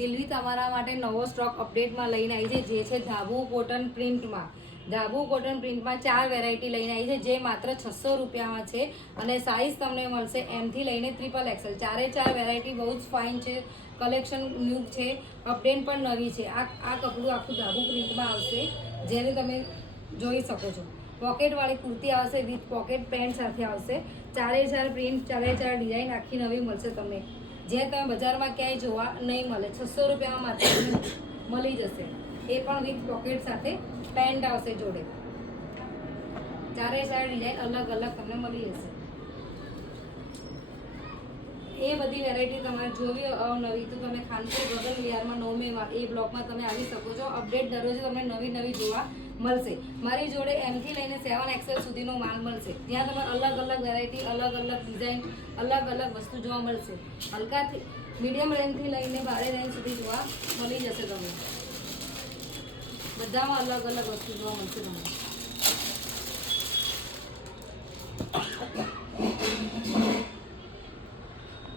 સિલ્વી તમારા માટે નવો સ્ટોક અપડેટમાં લઈને આવી છે, જે છે ધાબુ કોટન પ્રિન્ટમાં. ધાબુ કોટન પ્રિન્ટમાં 4 વેરાયટી લઈને આવી છે, જે માત્ર 600 રૂપિયામાં છે. અને સાઇઝ તમને મળશે M થી લઈને XXL. ચારે ચાર વેરાયટી બહુ જ ફાઇન છે, કલેક્શન ન્યૂ છે, અપડેટ પણ નવી છે. આ કપડું આખું ધાબુ પ્રિન્ટમાં આવશે, જેને તમે જોઈ શકો છો. પોકેટવાળી કુર્તી આવશે, વિથ પોકેટ પેન્ટ સાથે આવશે. ચારે ચાર પ્રિન્ટ, ચારે ચાર ડિઝાઇન આખી નવી મળશે તમને, જે તમે બજારમાં ક્યાંય જોવા નહીં મળે. 600 રૂપિયામાં માત્ર મળી જશે. એ પણ વિથ પોકેટ સાથે પેન્ટ આવશે જોડે. ચારે ચાર ડિઝાઇન અલગ અલગ તમને મળી જશે. એ બધી વેરાયટી તમારે જોવી નવી તો તમે ખાનપુર ગગન વિહારમાં 9 એ બ્લોકમાં તમે આવી શકો છો. અપડેટ દરરોજ તમને નવી નવી જોવા મળશે. મારી જોડે M થી લઈને 7XL સુધીનો માલ મળશે. ત્યાં તમે અલગ અલગ વેરાયટી, અલગ અલગ ડિઝાઇન, અલગ અલગ વસ્તુ જોવા મળશે. હલકાથી મીડિયમ રેન્જથી લઈને ભારે રેન્જ સુધી જોવા મળી જશે તમને. બધામાં અલગ અલગ વસ્તુ જોવા મળશે તમને.